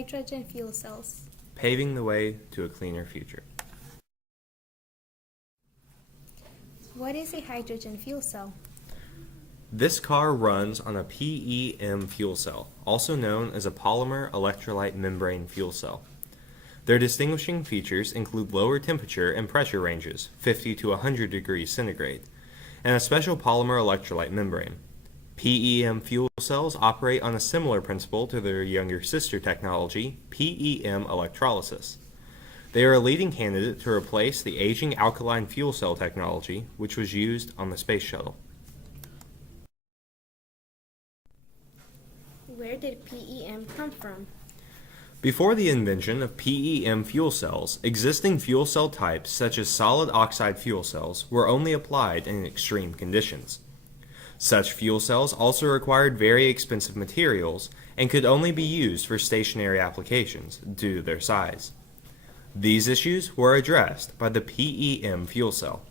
hydrogen fuel cells? Paving the way to a cleaner future. What is a hydrogen fuel cell? This car runs on a PEM fuel cell, also known as a polymer electrolyte membrane fuel cell. Their distinguishing features include lower temperature and pressure ranges, 50 to 100 degrees centigrade, and a special polymer electrolyte membrane. PEM fuel cells operate on a similar principle to their younger sister technology, PEM electrolysis. They are a leading candidate to replace the aging alkaline fuel cell technology, which was used on the space shuttle. Where did PEM come from? Before the invention of PEM fuel cells, existing fuel cell types such as solid oxide fuel cells were only applied in extreme conditions. Such fuel cells also required very expensive materials and could only be used for stationary applications due to their size. These issues were addressed by the PEM fuel cell.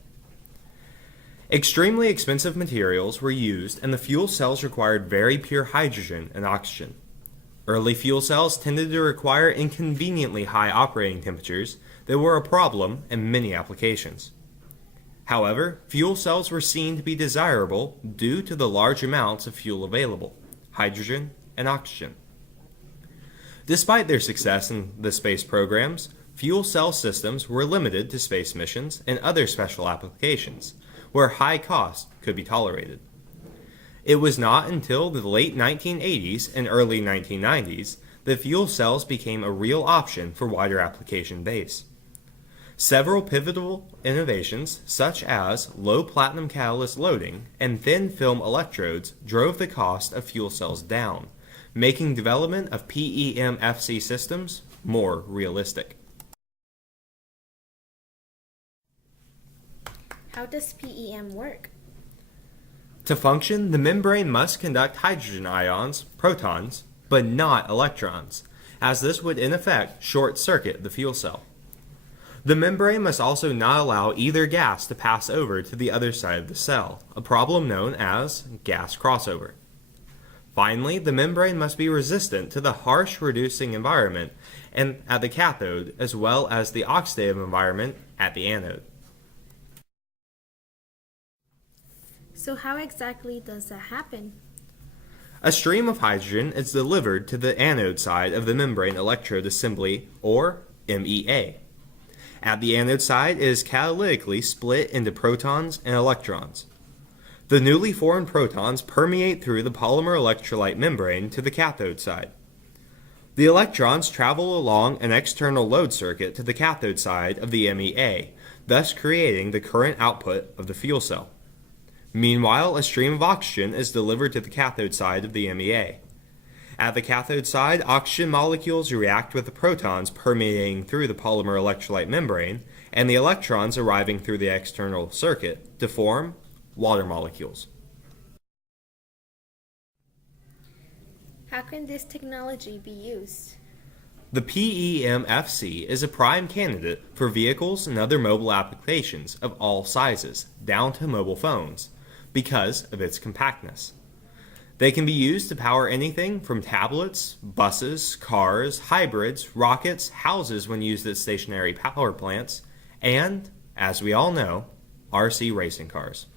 Extremely expensive materials were used and the fuel cells required very pure hydrogen and oxygen. Early fuel cells tended to require inconveniently high operating temperatures that were a problem in many applications. However, fuel cells were seen to be desirable due to the large amounts of fuel available, hydrogen and oxygen. Despite their success in the space programs, fuel cell systems were limited to space missions and other special applications, where high cost could be tolerated. It was not until the late 1980s and early 1990s that fuel cells became a real option for wider application base. Several pivotal innovations, such as low platinum catalyst loading and thin film electrodes, drove the cost of fuel cells down, making development of PEM-FC systems more realistic. How does PEM work? To function, the membrane must conduct hydrogen ions, protons, but not electrons, as this would in effect short-circuit the fuel cell. The membrane must also not allow either gas to pass over to the other side of the cell, a problem known as gas crossover. Finally, the membrane must be resistant to the harsh reducing environment and at the cathode as well as the oxidative environment at the anode. So how exactly does that happen? A stream of hydrogen is delivered to the anode side of the membrane electrode assembly, or MEA. At the anode side, it is catalytically split into protons and electrons. The newly formed protons permeate through the polymer electrolyte membrane to the cathode side. The electrons travel along an external load circuit to the cathode side of the MEA, thus creating the current output of the fuel cell. Meanwhile, a stream of oxygen is delivered to the cathode side of the MEA. At the cathode side, oxygen molecules react with the protons permeating through the polymer electrolyte membrane and the electrons arriving through the external circuit to form water molecules. How can this technology be used? The PEM-FC is a prime candidate for vehicles and other mobile applications of all sizes, down to mobile phones, because of its compactness. They can be used to power anything from tablets, buses, cars, hybrids, rockets, houses when used at stationary power plants, and, as we all know, RC racing cars.